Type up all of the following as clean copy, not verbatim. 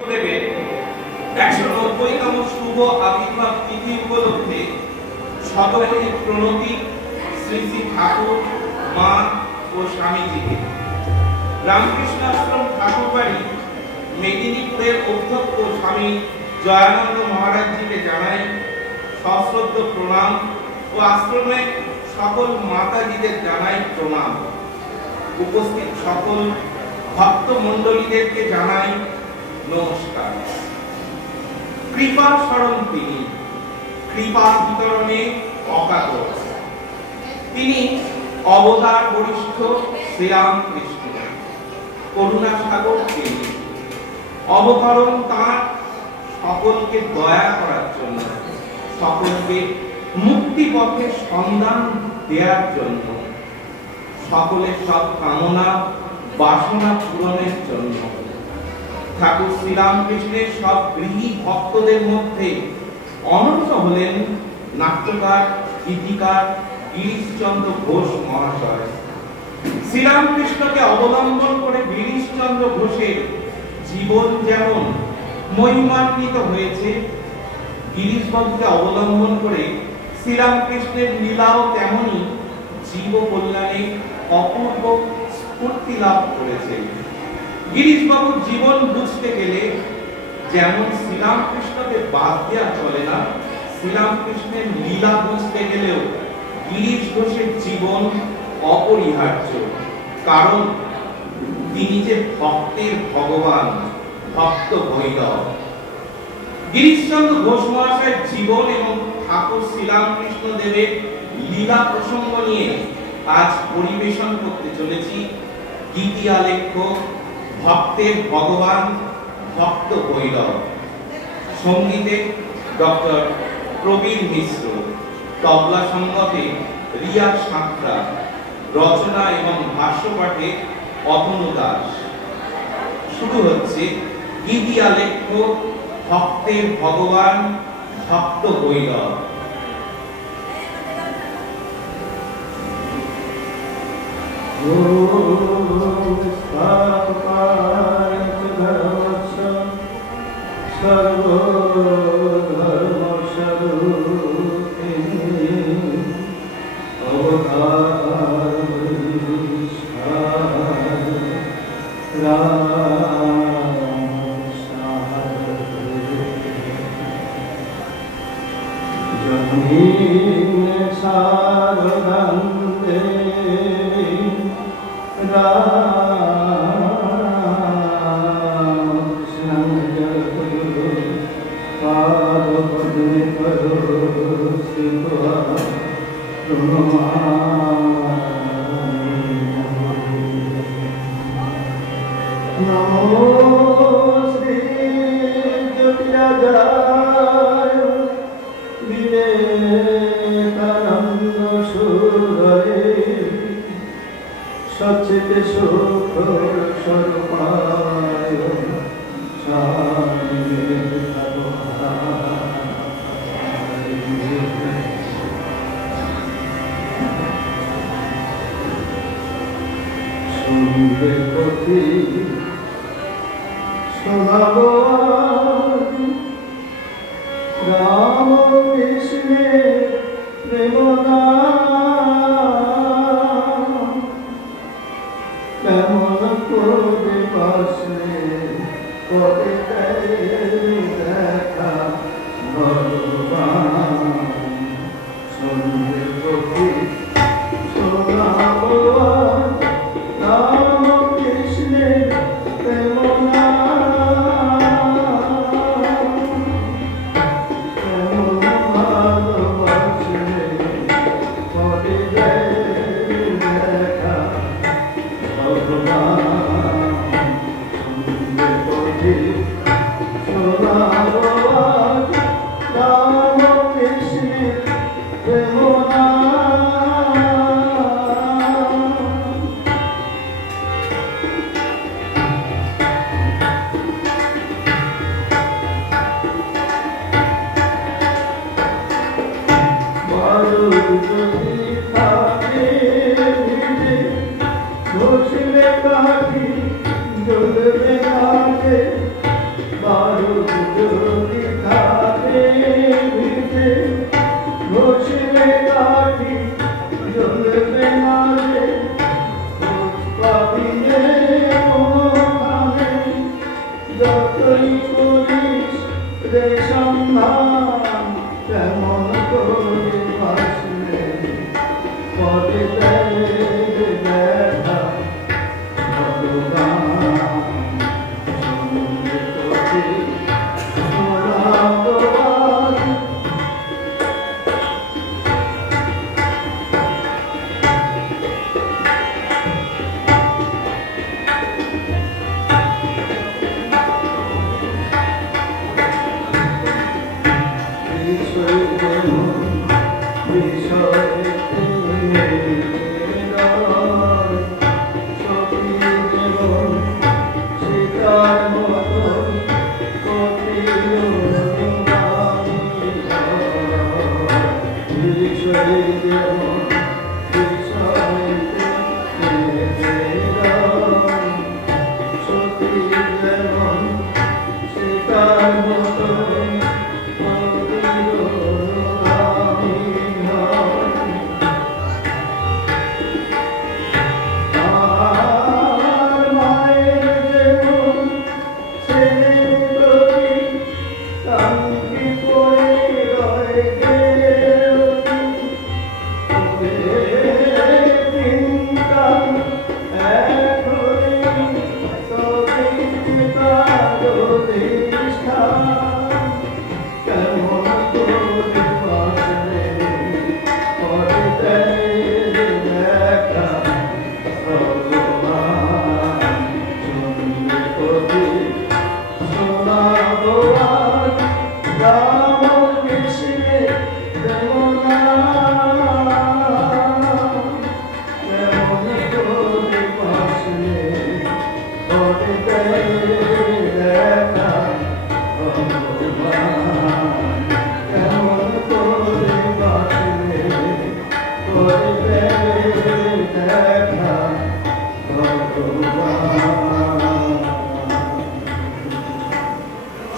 190তম শুভ আবির্ভাব তিথি উপলক্ষে শতকোটি প্রণতি শ্রী শ্রী ঠাকুর, মা ও স্বামীজিকে। রামকৃষ্ণ আশ্রম ঠাকুরবাড়ি মেদিনীপুরের অধ্যক্ষ স্বামী জয়ানন্দ মহারাজজিকে জানাই সশ্রদ্ধ প্রণাম ও আশ্রমের সকল মাতাজিদের জানাই প্রণাম। উপস্থিত সকল ভক্ত মণ্ডলীদেরকে জানাই নমস্কার। কৃপা স্মরণ তিনি, কৃপা বিতরণে অকাতর। তিনি অবতার বরিষ্ঠ শ্রীরামকৃষ্ণ, করুণা সাগর তিনি। অবতরণ তাঁর সকলকে দয়া করার জন্য, সকলকে মুক্তি পথে সন্ধান দেওয়ার জন্য, সকলের সব কামনা বাসনা পূরণের জন্য। ঠাকুর শ্রীরামকৃষ্ণের সব গৃহী ভক্তদের মধ্যে অনন্য হলেন নাট্যকার, গীতিকার গিরিশচন্দ্র ঘোষ মহাশয়। শ্রীরামকৃষ্ণকে অবলম্বন করে গিরিশচন্দ্র ঘোষের জীবন যেমন মহিমান্বিত হয়েছে, গিরিশবাবুকে অবলম্বন করে শ্রীরামকৃষ্ণের লীলাও তেমনি জীব কল্যাণে অপূর্ব স্ফূর্তি লাভ করেছে। গিরিশবাবুর জীবন বুঝতে গেলে যেমন শ্রীরামকৃষ্ণকে বাদ দেওয়া চলে না, শ্রীরামকৃষ্ণের লীলা বুঝতে গেলেও গিরিশ ঘোষের জীবন অপরিহার্য। কারণ তিনি যে ভক্তের ভগবান, ভক্ত ভৈরব। গিরিশচন্দ্র ঘোষ মহাশয়ের জীবন এবং ঠাকুর শ্রীরামকৃষ্ণ দেবের লীলা প্রসঙ্গ নিয়ে আজ পরিবেশন করতে চলেছি গীতি আলেখ্য ভক্তের ভগবান, ভক্ত ভৈরব। সঙ্গীতে ডক্টর প্রবীর মিশ্র, তবলা সঙ্গতে রিয়া সাঁতরা, রচনা এবং ভাষ্যপাঠে অতনু দাস। শুরু হচ্ছে গীতি আলেখ্য ভক্তের ভগবান, ভক্ত ভৈরব। Oh,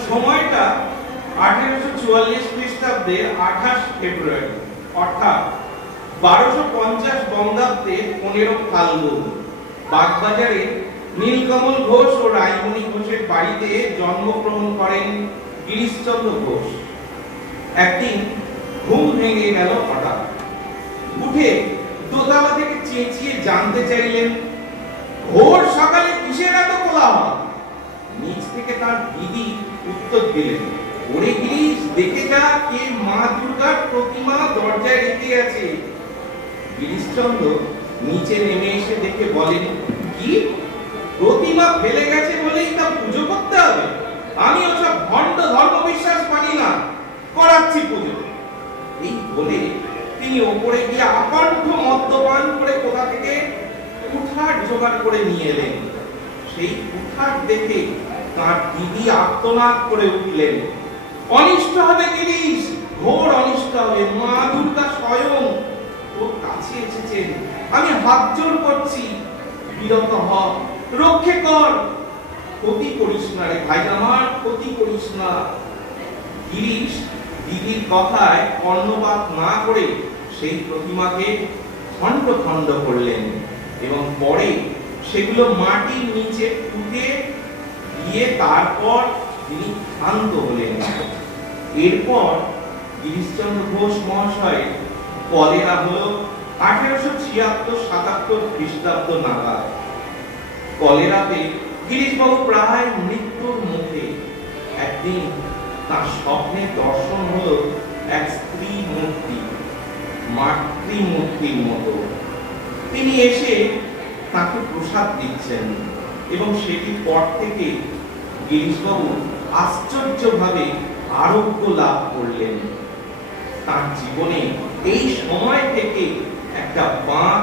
সময়টা 1844 খ্রিস্টাব্দের 28 ফেব্রুয়ারি অর্থাৎ 1250 বঙ্গাব্দে 15 ফাল্গুন বাগবাজারে নীলকমল ঘোষ ও রায়মণি ঘোষের বাড়িতে জন্মগ্রহণ করেন গিরিশচন্দ্র ঘোষ। একদিন ঘুম ভেঙে গেল হঠাৎ। উঠে দোতলা থেকে চেঁচিয়ে জানতে চাইলেন, ভোর সকালে কিসের এত কোলাহল? নিচ থেকে তার দিদি উত্তর দিলেন, ওরে গিরিশ, দেখে যা, কে মা দুর্গার প্রতিমা দরজায় রেখে আছে। গিরিশচন্দ্র নিচে নেমে এসে দেখে বলেন, কি প্রতিমা ফেলে গেছে বলেই তা পুজো করতে হবে? আমি ওসব ভণ্ড ধর্ম বিশ্বাস মানি না, করাচ্ছি পুজো। এই বলে তিনি ওপরে গিয়ে আকণ্ঠ মদ্যপান করে কোথা থেকে কুঠার জোগাড় করে নিয়ে এলেন। সেই কুঠার দেখে তার দিদি আর্তনাদ করে উঠলেন, অনিষ্ট হবে গিরিশ, ঘোর অনিষ্ট হবে। মা দুর্গা স্বয়ং তোর কাছে এসেছেন, আমি হাত জোড় করছি, বিরত হ, রক্ষে কর, ক্ষতি করিস না রে ভাই আমার, ক্ষতি করিস না। গিরিশ দিদির কথায় কর্ণপাত না করে সেই প্রতিমাকে খণ্ড খণ্ড করলেন এবং পরে সেগুলো মাটির নিচে পুঁতে দিয়ে তারপর তিনি শান্ত হলেন। এরপর গিরিশচন্দ্র ঘোষ মহাশয় কলেরা হলো 1876-77 খ্রিস্টাব্দ নাগাদ। কলেরাতে গিরিশবাবু প্রায় মৃত্যুর মুখে। একদিন তার স্বপ্নে দর্শন হলো এক স্ত্রী মূর্তি, মাতৃমূর্তির মতো। তিনি এসে তাকে প্রসাদ দিচ্ছেন এবং সেটির পর থেকে গিরিশবাবু আশ্চর্যভাবে আরোগ্য লাভ করলেন। তার জীবনে এই সময় থেকে একটা বাঁক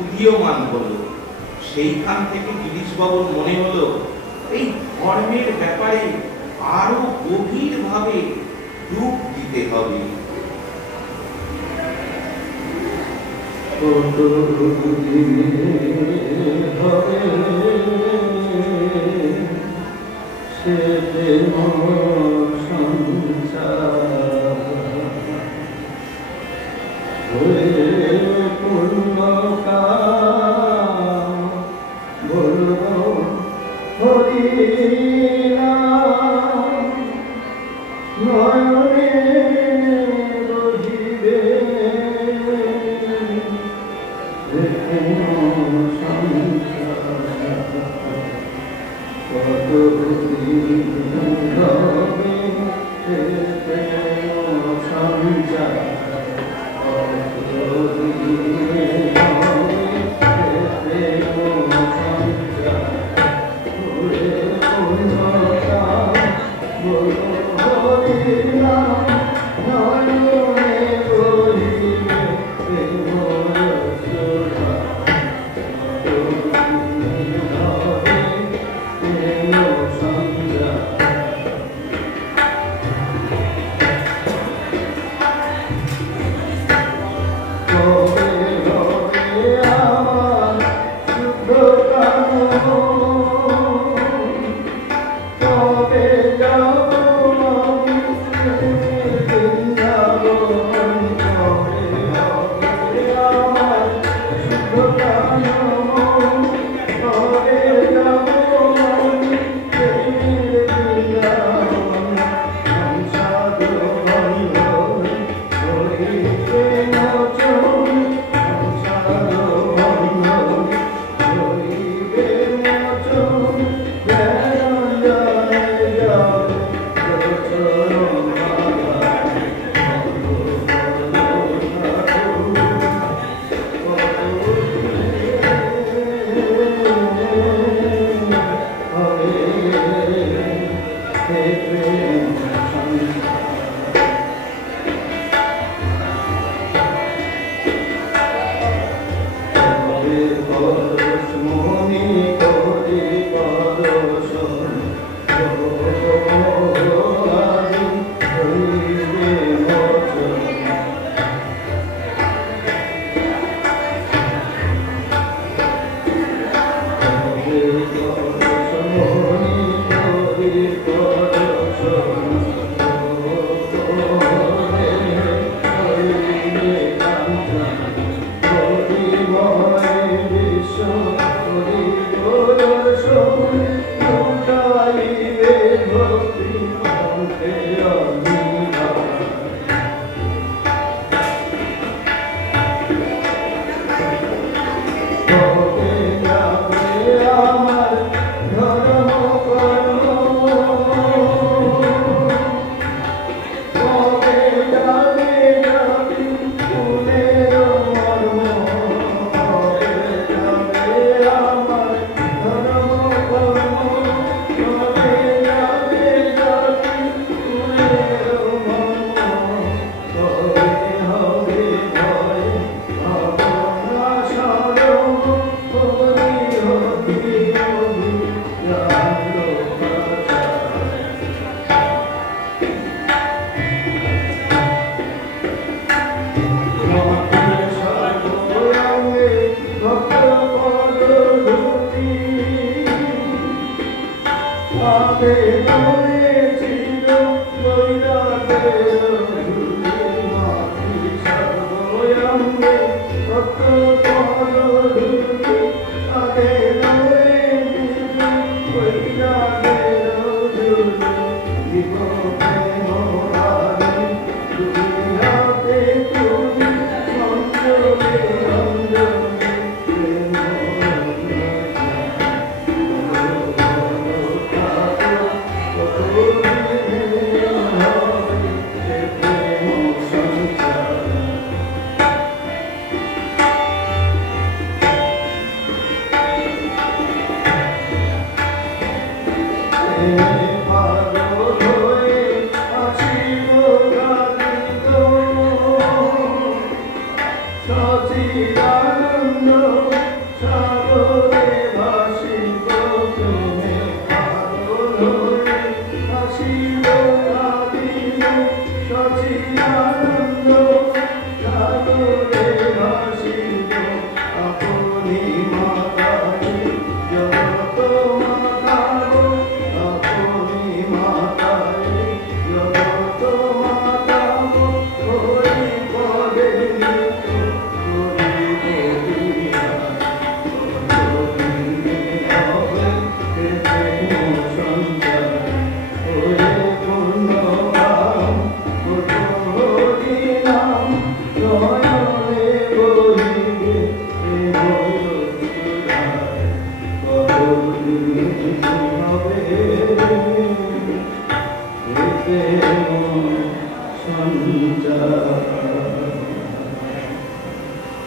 উদীয়মান হলো। সেইখান থেকে গিরিশবাবুর মনে হলো এই ধর্মের ব্যাপারে আরো গভীরভাবে রূপ দিতে হবে।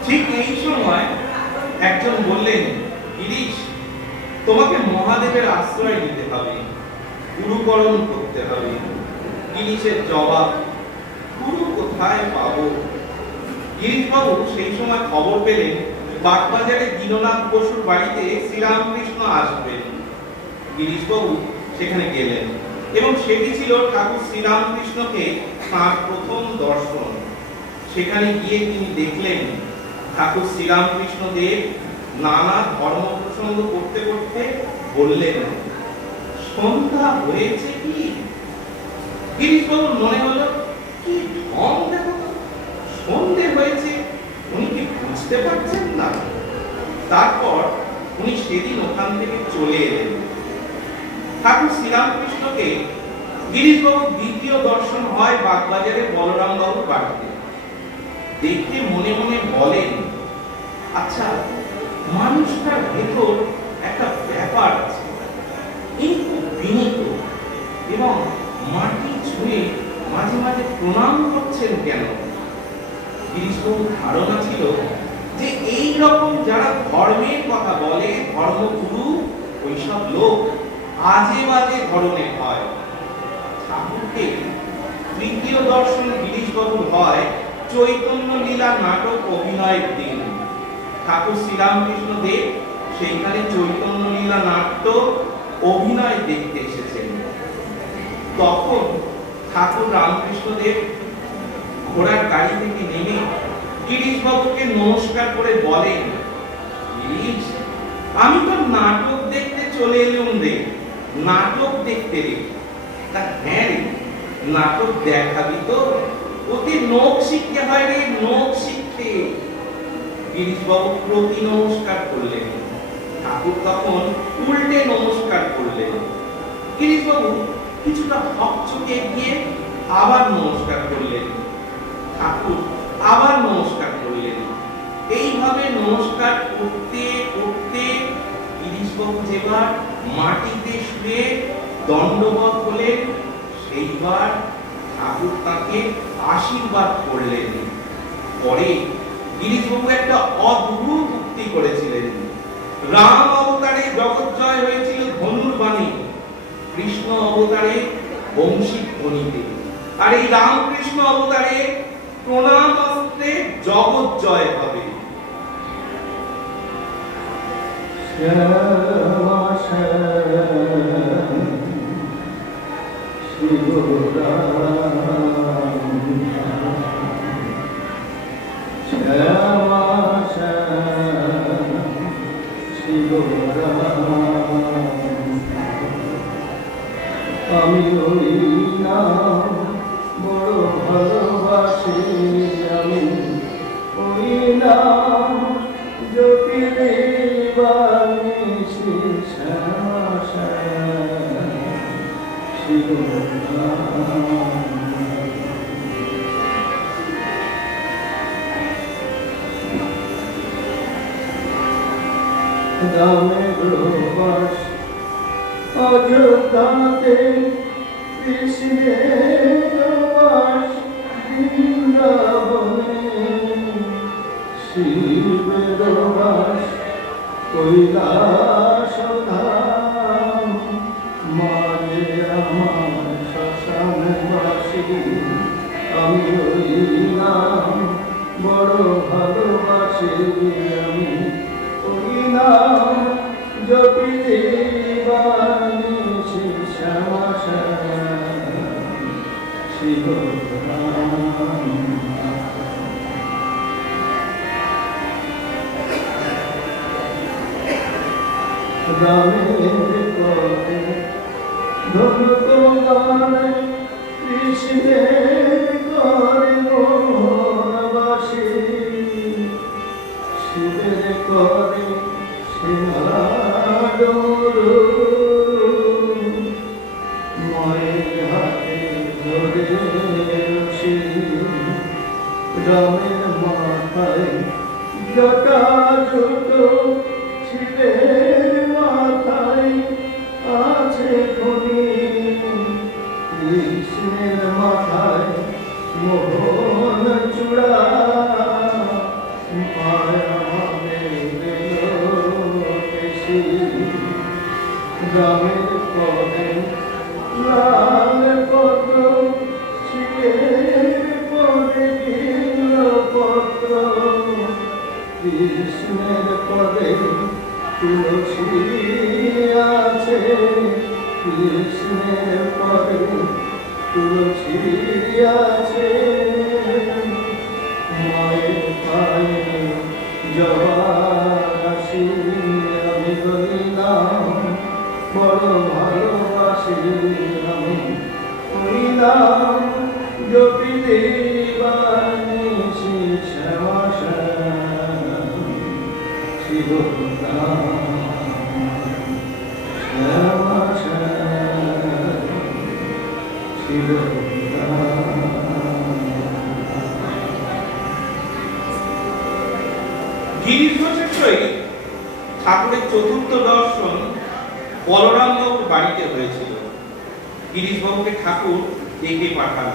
ঠিক এই সময় একজন বললেন, গিরিশ, তোমাকে মহাদেবের আশ্রয় নিতে হবে, গুরুকরণ করতে হবে। গিরিশের জবাব, গুরু কোথায় পাবো? গিরিশবাবু সেই সময় খবর পেলেন বাগবাজারে দীননাথ বসুর বাড়িতে শ্রীরামকৃষ্ণ আসবেন। গিরিশবাবু সেখানে গেলেন এবং সেটি ছিল ঠাকুর শ্রীরামকৃষ্ণকে তাঁর প্রথম দর্শন। সেখানে গিয়ে তিনি দেখলেন ঠাকুর শ্রীরামকৃষ্ণ দেব নানা ধর্ম প্রসঙ্গ করতে করতে বললেন, সন্ধ্যা হয়েছে কি? গিরিশবাবুর মনে হলো, কি ঢং দেখো তো, সন্ধে হয়েছে, উনি কি বুঝতে পারছেন না? তারপর উনি সেদিন ওখান থেকে চলে এলেন। ঠাকুর শ্রীরামকৃষ্ণকে গিরিশবাবুর দ্বিতীয় দর্শন হয় বাগবাজারে বলরাম বাবুর বাড়িতে। দেখে মনে মনে বলেন, আচ্ছা, মানুষটার ভেতর একটা ব্যাপার আছে, এই খুব বিনীত এবং মাটি ছুঁয়ে মাঝে মাঝে প্রণাম করছেন কেন? গিরিশবাবুর ধারণা ছিল যে এই রকম যারা ধর্মের কথা বলে, ধর্মগুরু, ওইসব লোক আজে বাজে ধরনের হয়। ঠাকুরকে তৃতীয় দর্শন গিরিশবাবুর হয় চৈতন্য লীলা নাটক অভিনয়ের দিন। ঠাকুর শ্রীরামকৃষ্ণ দেব সেইখানে চৈতন্য লীলা নাট্য অভিনয় দেখতে এসেছেন। তখন ঠাকুর রামকৃষ্ণ দেব ঘোড়ার গাড়ি থেকে নেমে গিরিশবাবুকে নমস্কার করে বলেন, গিরিশ, আমি তো নাটক দেখতে চলে এলুম রে, নাটক দেখতে রে। তা হ্যাঁ রে, নাটক দেখাবি তো? ওতে নোক শিখতে হয় রে, নোক শিখতে। গিরিশবাবু প্রতি নমস্কার করলেন। ঠাকুর তখন উল্টে নমস্কার করলেন। গিরিশবাবু কিছুটা হকচকে গিয়ে আবার নমস্কার করলেন। ঠাকুর আবার নমস্কার করলেন। এইভাবে নমস্কার করতে করতে গিরিশবাবু যেবার মাটিতে শুয়ে দণ্ডবত হলেন, সেইবার ঠাকুর তাকে আশীর্বাদ করলেন। পরে গিরিশবাবু একটা অদ্ভুত উক্তি করেছিলেন, রাম অবতারে জগৎ জয় হয়েছিল ধনুর বাণী, কৃষ্ণ অবতারে বংশী ধ্বনিতে, আর এই রামকৃষ্ণ অবতারে প্রণাম অস্ত্রে জগৎ জয় হবে। শ্যামা শ্যাম শিবরাম, শ্যামা শ্যাম শিবরাম, আমি ওই নাম বড় ভালোবাসি, আমি ওই নাম জপিলে বানিসি, শ্যামা শ্যাম শিবরাম। রামের বাস অযোধ্যাতে, কৃষ্ণের বাস বৃন্দাবনে, শিবের বাস কৈলাস ধাম, মাঝে আমার শ্মশানবাসী, আমি ওই নাম বড় ভালোবাসি, আমি ওই নাম জপিলে বানিসি, শ্যামা শ্যাম শিবরাম। রামের পথে ধনুক গানে, কৃষ্ণের করে বনবাসী, শিবের করে সিংহাডোর, মায়ের হাতে ধরে রশি, রামের মাথায় জটা জুটো, শিবের মাথায় আছে খনি, কৃষ্ণের মাথায় মোহন চূড়া, রামের পদে লাল পত্র, শিবের পদে নীল পত্র, কৃষ্ণের পদে তুলসী আছে, কৃষ্ণের পদে তুলসী আছে, মায়ের পায়ে জবাসী, আমি ওই নাম বড় ভালোবাসি, আমি ওই নাম জপিলে বানিসি, শ্যামা শ্যাম শিবরাম, শ্যামা শ্যাম শিবরাম। গিরিশ ঘোষের সহিত ঠাকুরের চতুর্থ দর্শন বলরাম বাবুর বাড়িতে হয়েছিল। গিরিশ বাবুকে ঠাকুর ডেকে পাঠান।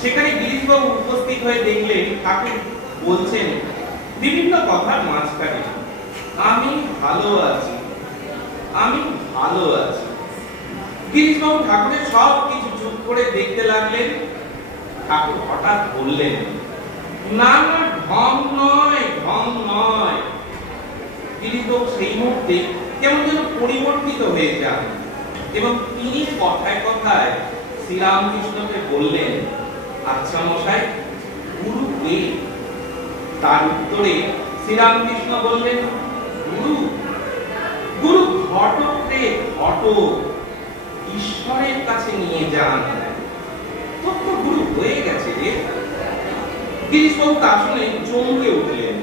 সেখানে গিরিশ বাবু উপস্থিত হয়ে দেখলেন ঠাকুর বলছেন বিভিন্ন কথার মাঝখানে, আমি ভালো আছি, আমি ভালো আছি। গিরিশ বাবু ঠাকুরের সব কিছু চুপ করে দেখতে লাগলেন। ঠাকুর হঠাৎ বললেন, না না, ঢং নয়, ঢং নয়। গিরিশ বাবু সেই মুহূর্তে কেমন যেন পরিবর্তিত হয়ে যান এবং তিনি কথায় কথায় শ্রীরামকৃষ্ণকে বললেন, আচ্ছা মশাই, গুরু কে? তার উত্তরে শ্রীরামকৃষ্ণ বললেন, গুরু গুরু ঘটক রে, ঘটক, ঈশ্বরের কাছে নিয়ে যান। তোর তো গুরু হয়ে গেছে রে। গিরিশবাবু তা শুনে চমকে উঠলেন।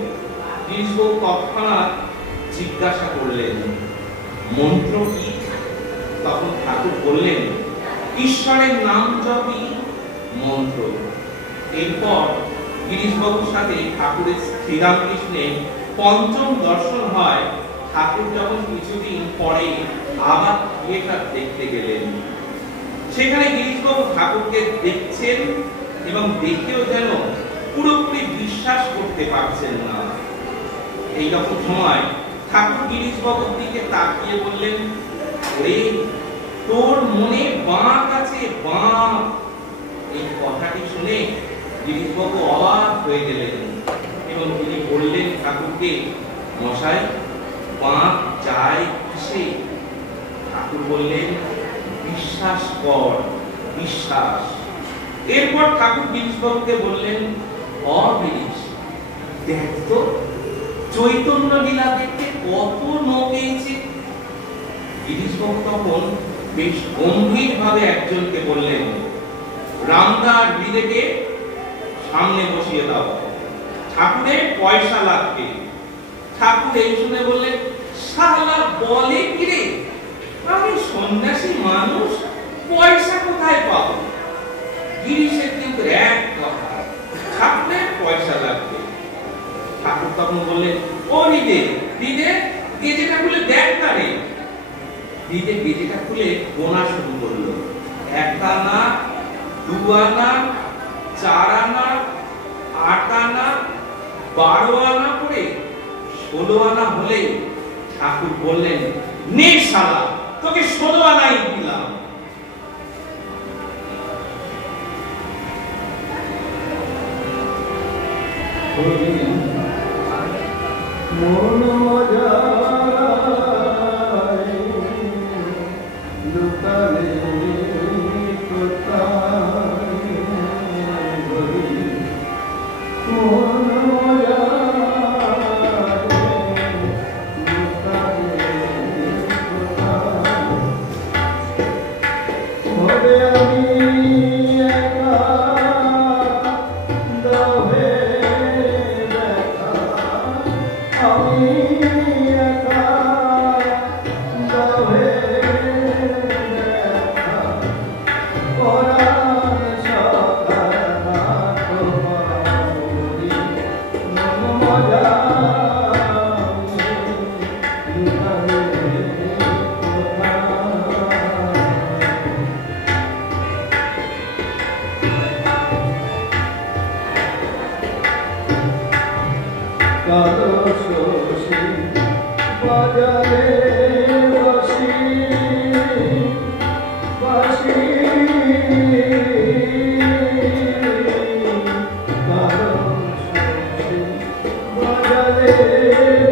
গিরিশবাবু তৎক্ষণাৎ জিজ্ঞাসা করলেন, মন্ত্র কি? তখন ঠাকুর বললেন, ঈশ্বরের নাম জপই মন্ত্র। এরপর গিরিশবাবুর সাথে ঠাকুরের শ্রীরামকৃষ্ণের পঞ্চম দর্শন হয়। ঠাকুর যখন কিছুদিন পরে আবার থিয়েটার দেখতে গেলেন, সেখানে গিরিশবাবু ঠাকুরকে দেখছেন এবং দেখেও যেন পুরোপুরি বিশ্বাস করতে পারছেন না। এইরকম সময় ঠাকুর গিরিশবাবুর দিকে তাকিয়ে বললেন, ওরে, তোর মনে বাঁক আছে, বাঁক। এই কথাটি শুনে গিরিশবাবু অবাক হয়ে গেলেন এবং তিনি বললেন ঠাকুরকে, মশাই, বাঁক যায় কিসে? ঠাকুর বললেন, বিশ্বাস কর, বিশ্বাস। এরপর ঠাকুর গিরিশবাবুকে বললেন, গিরিশ, দেখ তো চৈতন্য লীলা দেখতে কত লোক এসেছে। গিরিশবাবু তখন বেশ গম্ভীর ভাবে একজনকে বললেন, রামদার বিদেকে সামনে বসিয়ে দাও, ঠাকুরের পয়সা লাগবে। ঠাকুর এই শুনে বললেন, শালা বলে কি রে, আমি সন্ন্যাসী মানুষ, পয়সা কোথায় পাবো? গিরিশের কিন্তু এক কথা, ঠাকুরের পয়সা লাগবে। ঠাকুর তখন বললেন, ও হৃদে, হৃদে গেজেটা খুলে দেখ না রে। হৃদে গেজেটা খুলে গোনা শুরু করলো। 1 আনা, 2 আনা, 4 আনা, 8 আনা, 12 আনা করে 16 আনা হলে ঠাকুর বললেন, নে শালা, তোকে 16 আনাই দিলাম। মন মজায় লুকালে কোথায়, মন মজায় লুকালে কোথায়, হবে আমি একা দবে দেখা, আমি একা দবে দেখা, পরাণ সকানা তোমারি, মন মজায় লুকালে কোথায়। কালো শশী বাজারে বাঁশি, বাঁশি, কালো শশী বাজারে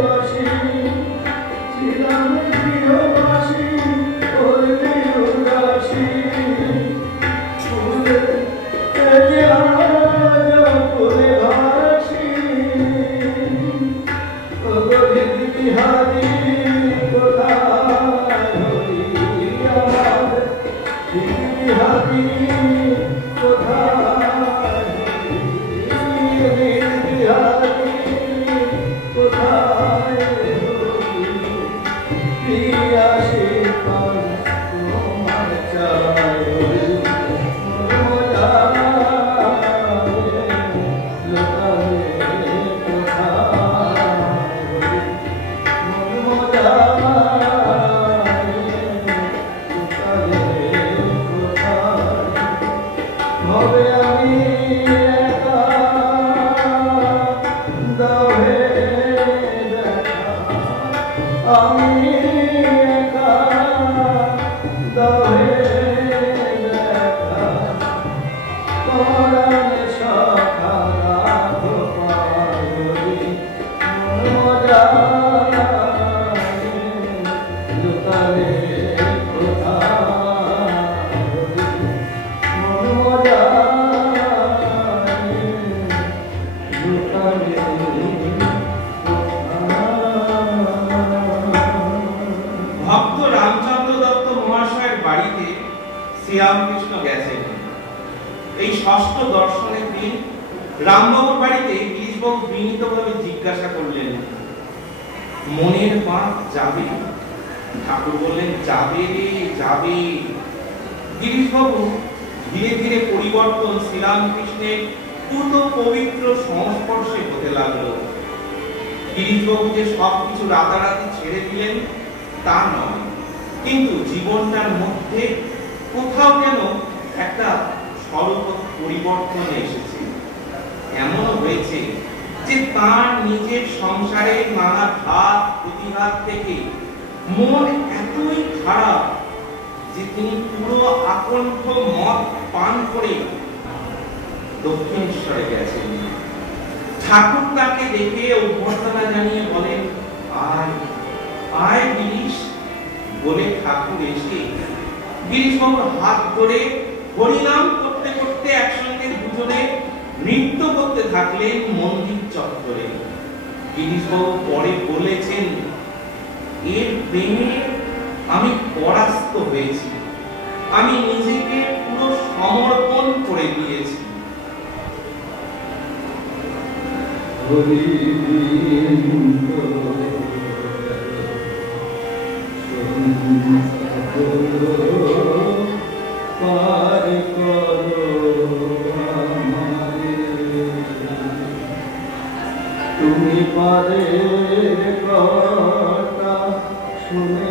বাঁশি, ছিলাম গৃহবাসী করলি উদাসী, ফুলে যে আজ ফুলে ভাসি, বিহারি কোথায় হরি আমার, বিহারি কোথায় হরি, বিহারি কোথায় হরি, প্রিয়াসী তোমার চাই হরি, হবে আমি একা দবে দেখা, আমি একা দবে দেখা, পরাণ সখানা তোমারি, মন মজায় লুকালে কোথায়, মন মজায় লুকালে ভক্ত রামচন্দ্র দত্ত মহাশয়ের বাড়িতে শ্রীরামকৃষ্ণ গেছেন। এই ষষ্ঠ দর্শনের দিন রামবাবুর বাড়িতে গিরিশবাবু বিনীতভাবে জিজ্ঞাসা করলেন, মনের বাঁক যাবে? ঠাকুর বললেন, যাবে রে, যাবে। গিরিশবাবু ধীরে ধীরে পরিবর্তন শ্রীরামকৃষ্ণের পূর্ণ পবিত্র সংস্পর্শে হতে লাগলো। গিরিশবাবু যে সবকিছু রাতারাতি ছেড়ে দিলেন তা নয়, কিন্তু জীবনটার মধ্যে কোথাও যেন একটা স্বল্প পরিবর্তন এসেছে। এমনও হয়েছে যে তার নিজের সংসারের নানা ঘাত প্রতিঘাত থেকে মন এতই খারাপ যে যে তিনি পুরো আকণ্ঠ মদ পান করে দক্ষিণেশ্বরে গেছেন। ঠাকুর তাকে দেখে অভ্যর্থনা জানিয়ে বলেন, আয় আয় গিরিশ। বলে ঠাকুর এসে গিরিশবাবুর হাত ধরে হরিনাম করতে করতে একসঙ্গে দুজনে নৃত্য করতে থাকলেন মন্দির চত্বরে। গিরিশবাবু পরে বলেছেন, এর প্রেমে আমি পরাস্ত হয়েছি, আমি নিজেকে পুরো সমর্পণ করে দিয়েছি। তুমি পারে কথা শুনে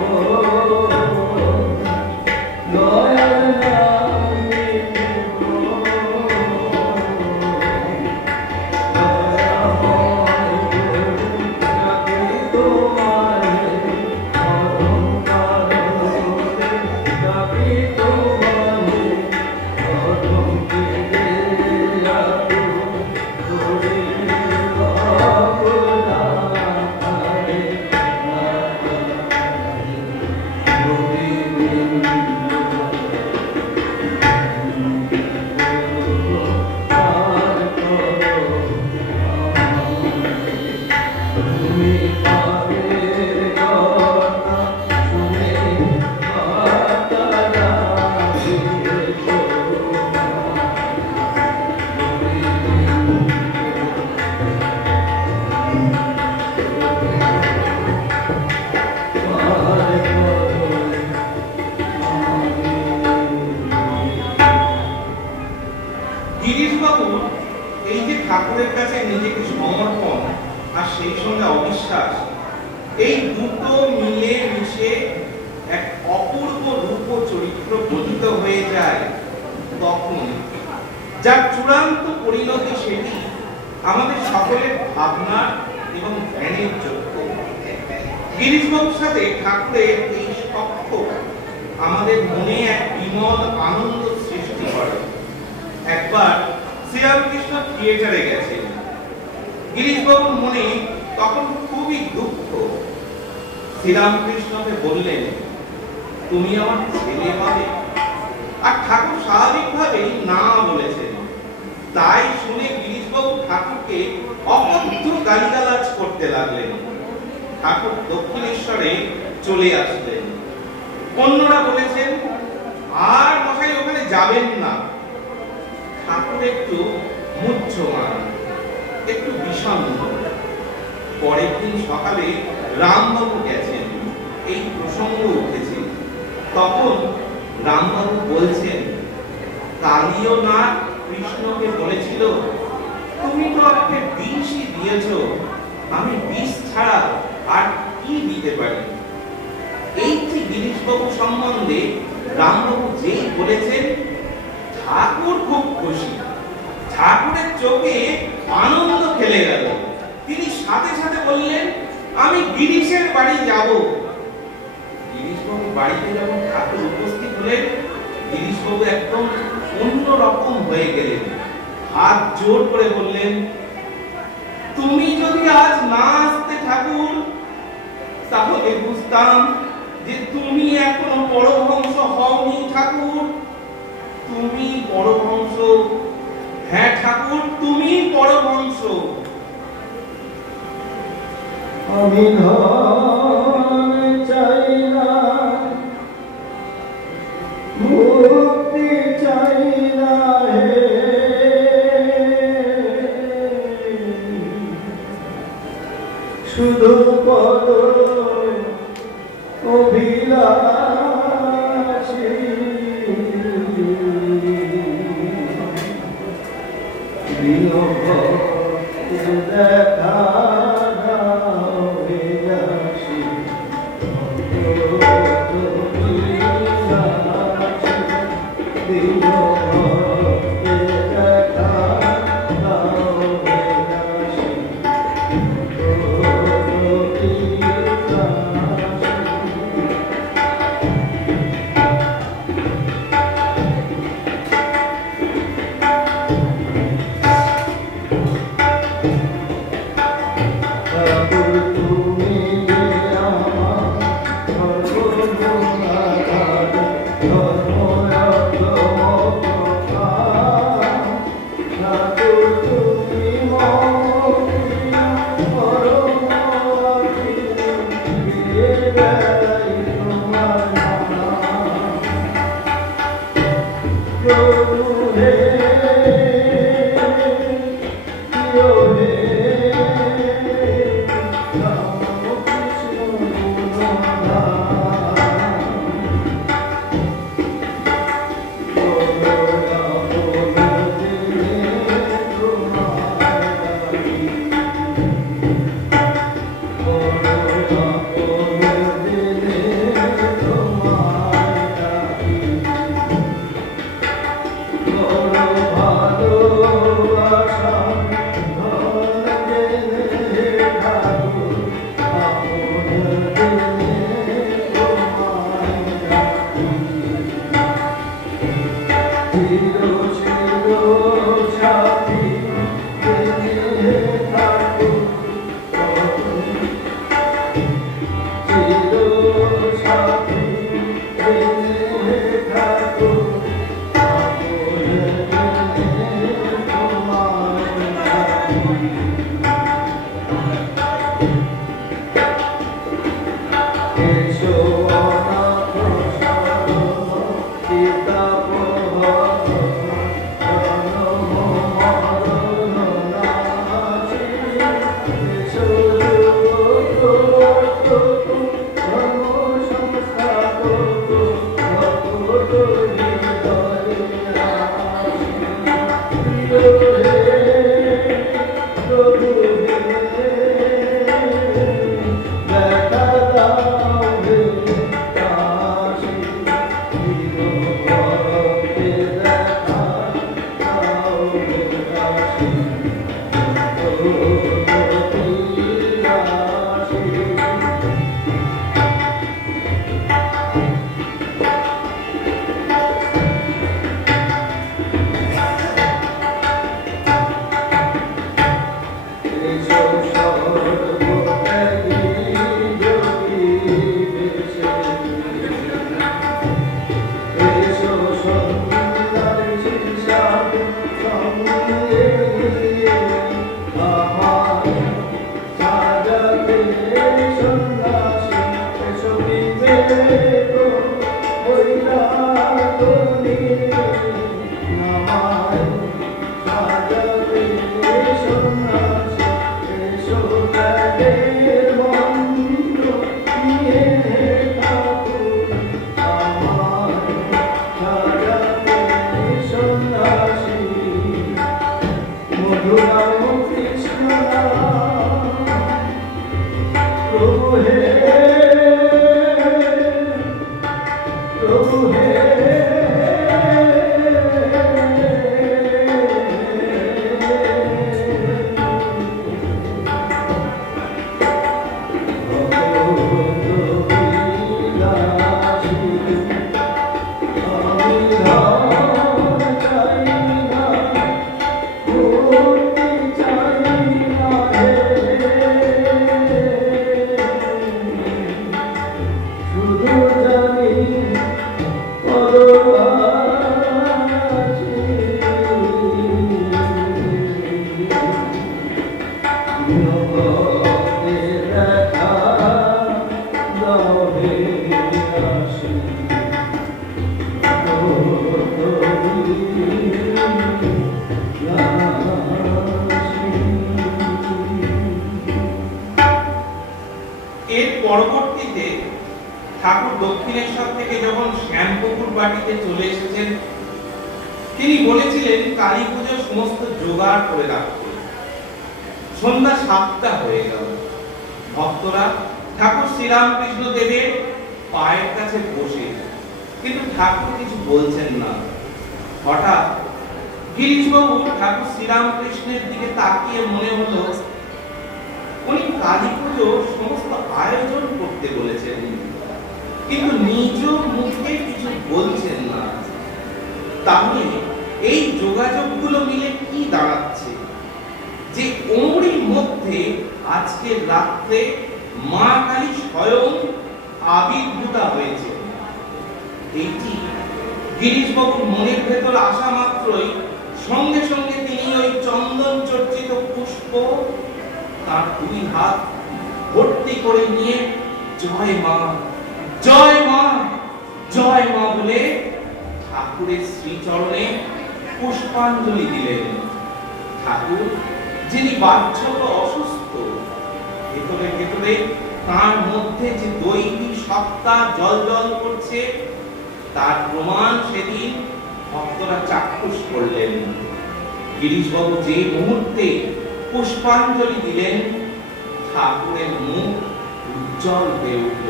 Oh বিশ্বাস, এই দুটো মিলে মিশে এক অপূর্ব রূপ ও চরিত্র গঠিত হয়ে যায়, তখন যার চূড়ান্ত পরিণতি সেটি আমাদের সকলের ভাবনার এবং ধ্যানের যোগ্য। গিরিশবাবুর সাথে ঠাকুরের এই সখ্য আমাদের মনে এক বিমল আনন্দ সৃষ্টি করে। একবার শ্রীরামকৃষ্ণ থিয়েটারে গেছেন। গিরিশবাবুর মনে তখন খুবই দুঃখ। শ্রীরামকৃষ্ণকে বললেন, তুমি আমার ছেলে হবে? আর ঠাকুর স্বাভাবিকভাবেই না বলেছেন। তাই শুনে গিরিশবাবু ঠাকুরকে অকথ্য গালিগালাজ করতে লাগলেন। ঠাকুর দক্ষিণেশ্বরে চলে আসলেন। অন্যরা বলেছেন, আর মশাই ওখানে যাবেন না। ঠাকুর একটু মুহ্যমান, একটু বিষণ্ণ। পরের দিন সকালে রামবাবু গেছেন, এই প্রসঙ্গ উঠেছে। তখন রামবাবু বলছেন, কালিও না কৃষ্ণকে বলেছিল, তুমি তো আমাকে বিষই দিয়েছ, আমি বিষ ছাড়া আর কি দিতে পারি? এই যে গিরিশবাবু সম্বন্ধে রামবাবু যেই বলেছেন, ঠাকুর খুব খুশি। ঠাকুরের চোখে আনন্দ খেলে গেল। তিনি সাথে সাথে বললেন, আমি গিরিশের বাড়ি যাব। গিরিশবাবু বাড়িতে যখন ঠাকুর উপস্থিত হলেন, গিরিশবাবু একদম অন্যরকম হয়ে গেলেন। হাত জোর করে বললেন, তুমি যদি আজ না আসতে ঠাকুর, তাহলে বুঝতাম যে তুমি এখনো পরমহংস হওনি ঠাকুর। তুমি পরমহংস, হ্যাঁ ঠাকুর, তুমি পরমহংস। আমি ধন চাই না, মুক্তি চাই না হে, শুধু পদ অভিলাষী। দেখা শুধু জানি পরবাসী নগদে দেখা দাও হে আসি এর পরবর্তীতে ঠাকুর দক্ষিণেশ্বর থেকে যখন শ্যামপুকুর বাটিতে চলে এসেছেন, তিনি বলেছিলেন কালী পুজোর সমস্ত জোগাড় করে রাখতে। সন্ধ্যা 7টা হয়ে গেল। ভক্তরা ঠাকুর শ্রীরামকৃষ্ণ দেবের পায়ের কাছে বসে, কিন্তু ঠাকুর কিছু বলছেন না। হঠাৎ গিরিশবাবু ঠাকুর শ্রীরামকৃষ্ণের দিকে তাকিয়ে মনে হলো উনি কালী পুজোর সমস্ত আয়োজন করতে বলেছেন, কিন্তু নিজ মুখে কিছু বলছেন না। তাহলে এই যোগাযোগগুলো মিলে কি দাঁড়াচ্ছে? যে ওরই মধ্যে আজকে রাত্রে মা কালী স্বয়ং আবির্ভূতা হয়েছে। এইটি গিরিশবাবুর মনের ভেতর আসা মাত্রই সঙ্গে সঙ্গে তিনি ওই চন্দন চর্চিত পুষ্প তার 2 হাত ভর্তি করে নিয়ে জয় মা, জয় মা, জয় মা বলে ঠাকুরের শ্রীচরণে পুষ্পাঞ্জলি দিলেন। ঠাকুর, যিনি বাহ্যত অসুস্থ, ভেতরে ভেতরে তার মধ্যে যে দৈবী সত্তা জলজল করছে তার প্রমাণ সেদিন ভক্তরা চাক্ষুষ করলেন। গিরিশবাবু যে মুহূর্তে পুষ্পাঞ্জলি দিলেন, ঠাকুরের মুখ উজ্জ্বল হয়ে উঠল,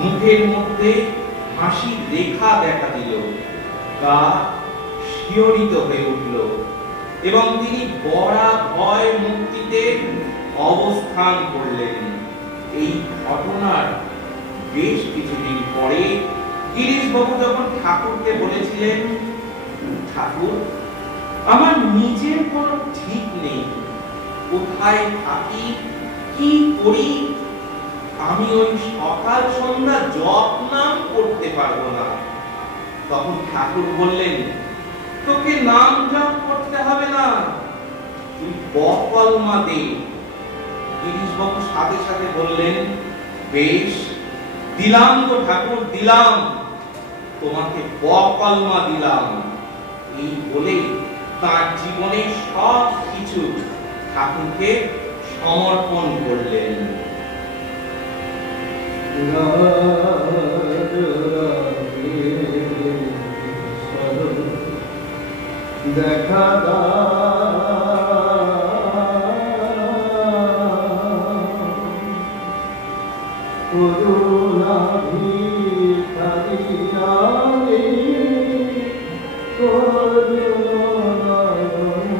মুখের মধ্যে হাসির রেখা দেখা দিল, গা শিহরিত হয়ে উঠল এবং তিনি বড়া ভয় মুক্তিতে অবস্থান করলেন। এই ঘটনার বেশ কিছুদিন পরে গিরিশবাবু যখন ঠাকুরকে বলেছিলেন, ঠাকুর, আমার নিজের কোনো ঠিক নেই, কোথায় থাকি, কি করি, আমি ওই সকাল সন্ধ্যা জপ নাম করতে পারবো না। তখন ঠাকুর বললেন, তোকে নাম জপ করতে হবে না, তুই বকলমা দে। গিরিশবাবু সাথে সাথে বললেন, বেশ, দিলাম তো ঠাকুর, দিলাম, তোমাকে বকলমা দিলাম। এই বলে তার জীবনের সব কিছু ঠাকুরকে সমর্পণ করলেন। দেখা করুণা ভিখারি আমি করুণা করুণা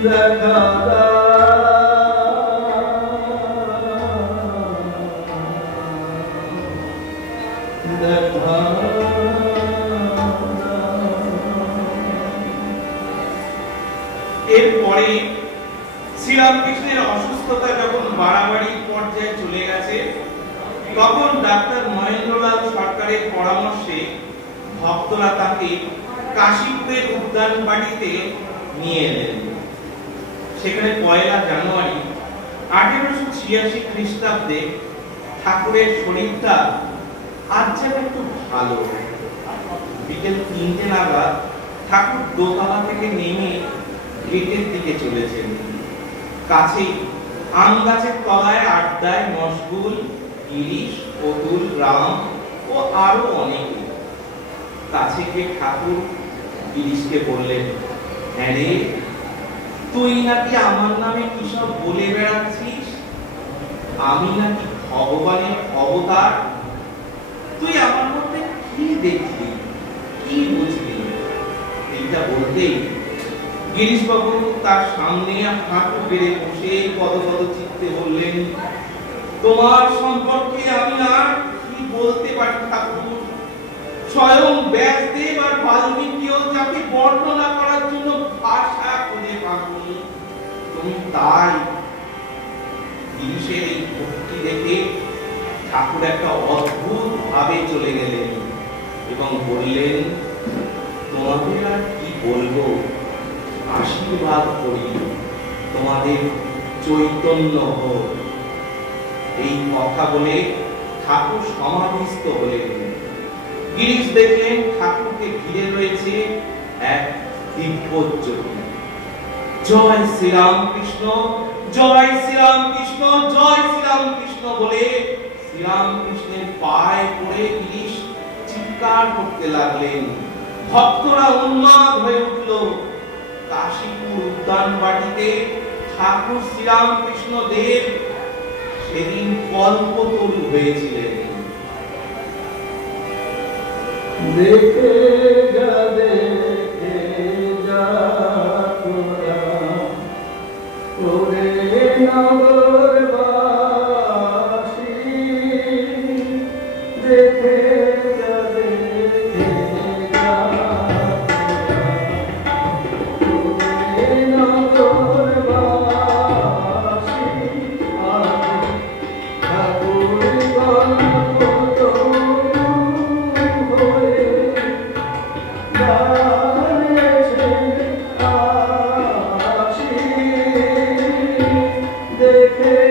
দেখা দেখা এরপরে শ্রীরামকৃষ্ণের অসুস্থতা যখন বাড়াবাড়ি পর্যায়ে চলে গেছে, তখন ডাক্তার মহেন্দ্রলাল সরকারের পরামর্শে ভক্তরা তাকে কাশীপুরের উদ্যান বাড়িতে নিয়ে এলেন। সেখানে 1 জানুয়ারি 1886 খ্রিস্টাব্দে ঠাকুরের শরীরটা আজ যেন একটু ভালো। বিকেল 3টে নাগাদ ঠাকুর দোতলা থেকে নেমে গেটের দিকে চলেছেন। কাছেই আম গাছের তলায় আড্ডায় মশগুল গিরিশ, অতুল, রাম ও আরো অনেকে। কাছে গিয়ে ঠাকুর গিরিশকে বললেন, হ্যাঁ রে, তুই নাকি আমার নামে কি সব বলে বেড়াচ্ছিস? আমি নাকি ভগবানের অবতার? তুই আমার মধ্যে কি দেখলি, কি বুঝলি? এইটা বলতেই গিরিশবাবু তার সামনে হাঁটু বেড়ে বসে গদগদ চিত্তে বললেন, তোমার সম্পর্কে আমি আর কি বলতে পারি ঠাকুর? স্বয়ং ব্যাসদেব আর বাল্মীকিও যাকে বর্ণনা করার জন্য ভাষা খুঁজে পাননি, তুমি তাই। গিরিশের এই ভক্তি দেখে ঠাকুর একটা অদ্ভুত ভাবে চলে গেলেন এবং বললেন, তোমাদের আর কি বলবো, আশীর্বাদ করি তোমাদের চৈতন্য হোক। এই কথা বলে ঠাকুর সমাধিস্থ হলেন। গিরিশ দেখলেন ঠাকুরকে ঘিরে রয়েছে এক দিব্যজ্যোতি। জয় শ্রীরামকৃষ্ণ, জয় শ্রীরামকৃষ্ণ, জয় শ্রীরামকৃষ্ণ বলে শ্রীরামকৃষ্ণের পায়ে পড়ে গিরিশ চিৎকার করতে লাগলেন। ভক্তরা উন্মাদ হয়ে উঠল। কাশীপুর উদ্যান বাটিতে ঠাকুর শ্রীরামকৃষ্ণ দেব সেদিন কল্পতরু হয়েছিলেন। দেখে যা দেখে যা তোরা ওরে নগরবাসী, দেখে যা দেখে যা ওরে নগরবাসী, আজ ঠাকুর দেখে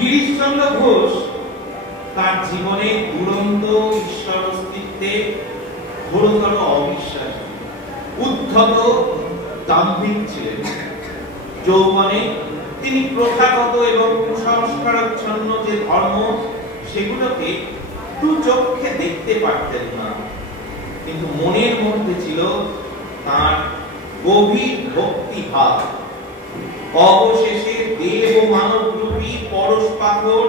গিরিশচন্দ্র ঘোষ তার জীবনে দুরন্ত ঈশ্বর অস্তিত্বে ঘোরতর অবিশ্বাসী, উদ্ধত দাম্ভিক ছিলেন। যৌবনে তিনি প্রথাগত এবং কুসংস্কারাচ্ছন্ন যে ধর্ম সেগুলোকে দু চক্ষে দেখতে পারতেন না, কিন্তু মনের মধ্যে ছিল তার গভীর ভক্তিভাব। অবশেষে দেব মানব রূপী পরশ পাথর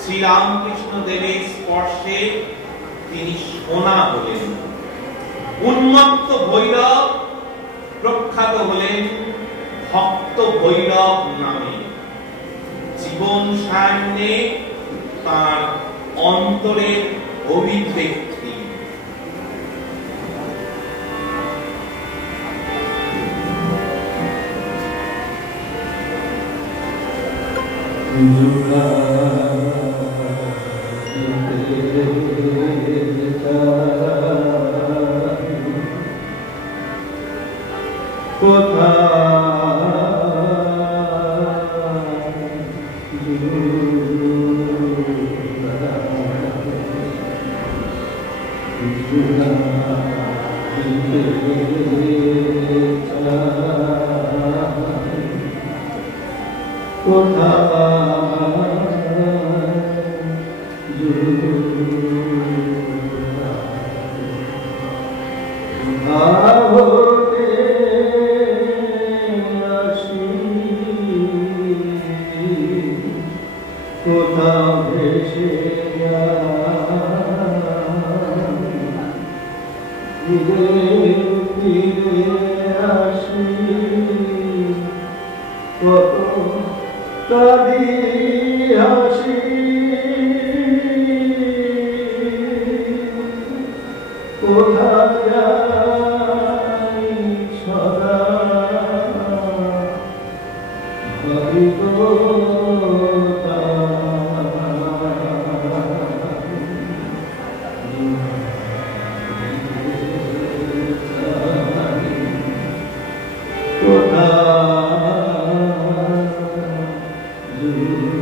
শ্রীরামকৃষ্ণ দেবের স্পর্শে তিনি সোনা হলেন। উন্মত্ত ভৈরব প্রখ্যাত হলেন ভক্ত ভৈরব নামে। জীবন সায়নে তার অন্তরের অভিব্যক্তি। You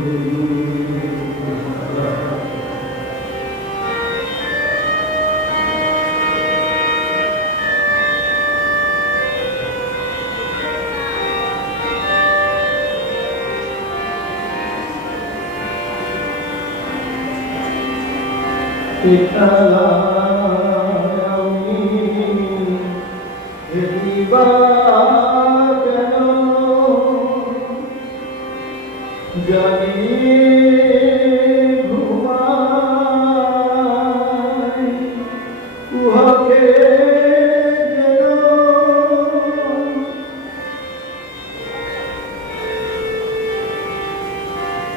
বিঠলায় আমি হেরিবা কেন জাগি ঘুমাই উহাকে যেন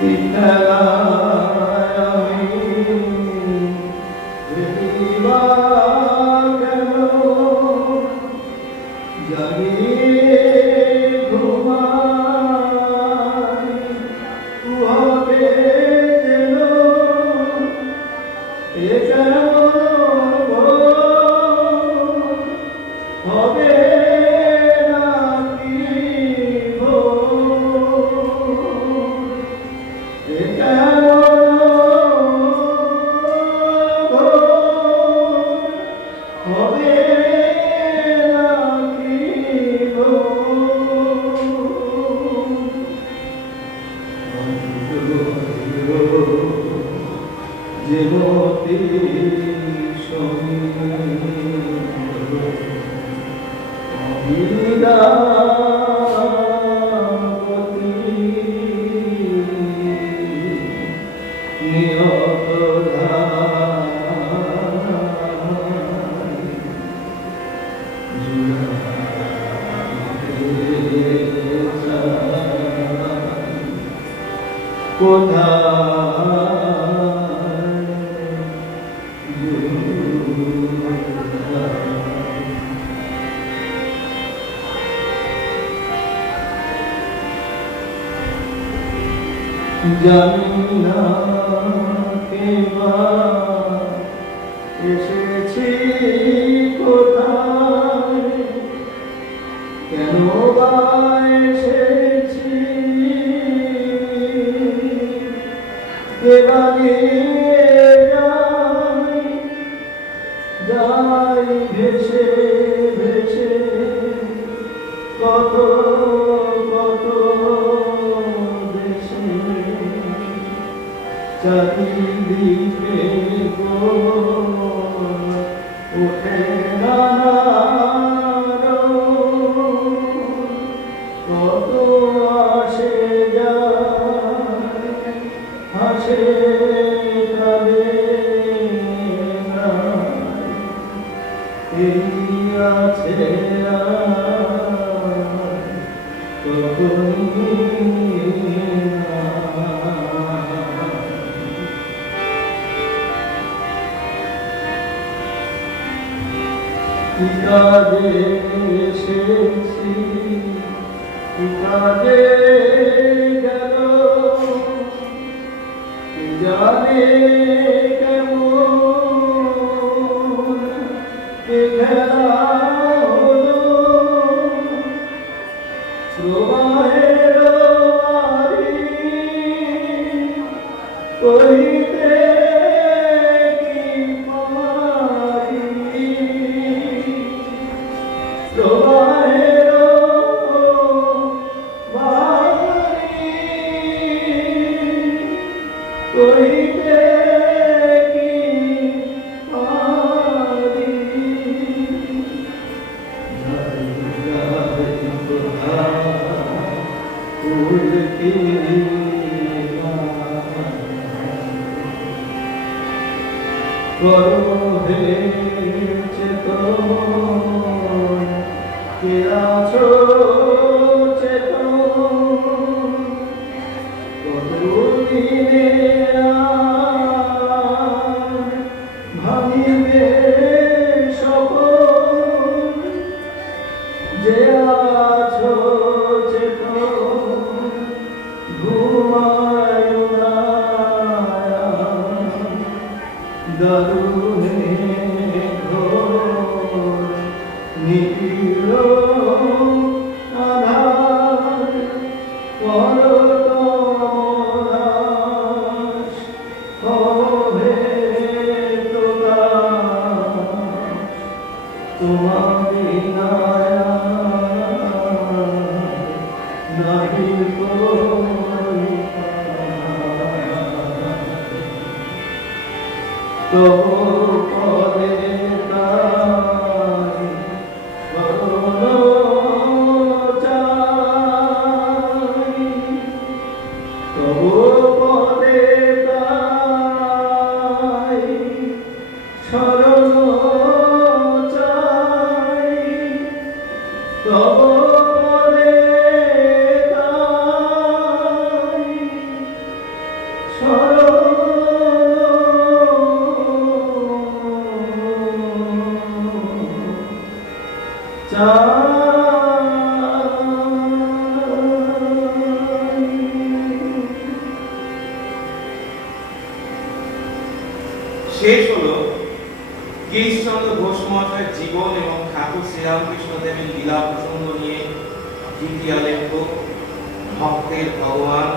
বিঠলায় আমি হেরিবা কেন জাগি ঘুমাই উহাকে যেন এ কেমন হবে নাকি এ কেমন হবে নাকি জীবতি অবিরাপতি নিয়ত জানি না কেবা এসেছি কোথায় কেন বা এসেছি কেবা নিয়ে যাই যাই ভেসে ভেসে কত কত দেশে চারিদিকে ওঠে কত আসে যায় হাসে কাঁদে এই আছে কি কাজে এসেছি কি কাজে গেল কি জানে কেমন কি খেলা হলো প্রবাহের বাড়ি কহিতে কি পারি প্রবাহের বাড়ি কহিতে কি পারি হে চেতন কে আছো চেতন কতদিনে ভাঙিবে সপন যে আছো চেতন ঘুমায় না দারুণে ঘোর নিবিড় আধার করো তমনাশ হবে প্রকাশ তোমার বিনা নাহি করি পদে তাই শরণ চাই, তবু পদে তাই শরণ চাই, তবু পদে তাই শরণ শেষ হলো গিরিশচন্দ্র ঘোষ মহাশয়ের জীবন এবং ঠাকুর শ্রীরামকৃষ্ণ দেবের লীলা প্রসঙ্গ নিয়ে দ্বিতীয় লেখ্য ভক্তের ভগবান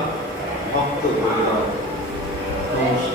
ভক্ত হরিহর। নমস্কার।